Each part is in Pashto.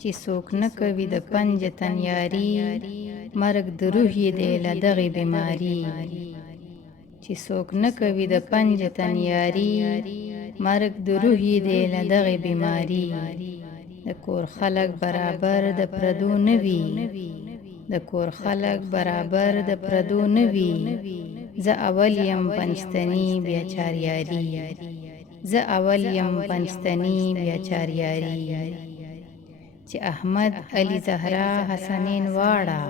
چې څوک نه کوي د پنج تن یاري مرګ د روح یې دی له دغې بیماري چې څوک نه کوي د پنج تن یاري مرګ د روح یې دی له دغې بیماري د کور خلک برابر د پردو نه وي د کور خلک برابر د پردو نه وي زه اول یم پنجتنی بیا چاریاری زه اول یم پنجتنی بیا چاریاری چې احمد علی زهرا حسنین واړه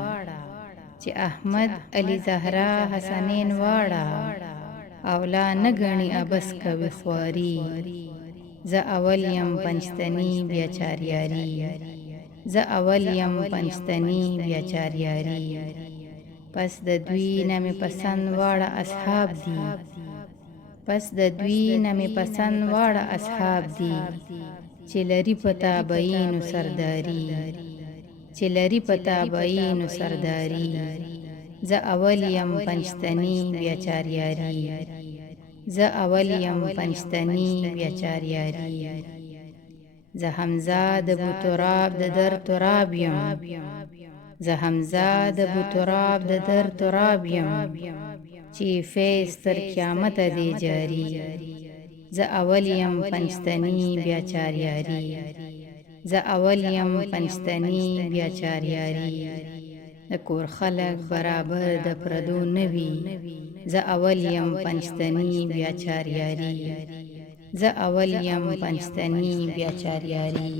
چې احمد علی زهرا حسنین واړه اولا نه ګڼي ابس کوي خواري زه اول یم پنجتنی بیا چاریاری زه اول یم پنجتنی بیا چاریاری پس د دوی نه مې پسند واړه اصحاب دي پس د دوی نه مې پسند واړه اصحاب دي چې لري په تابعینو سرداري چې لري په تابعینو سرداري زه اول یم پنجتنی بیا چاریاری زه اول یم پنجتنی بیا چاریاری زه حمزه د بوتراب د در تراب یم زه حمزه د بوتراب د در تراب یم چې فیض تر قیامته دی جاری زه اول یم پنجتنی بیا چاریاری زه اول یم پنجتنی بیا چاریاری د کور خلک برابر د پردو نه وي زه اول یم پنجتنی بیا چاریاری زه اول یم پنجتنی بیا چاریاری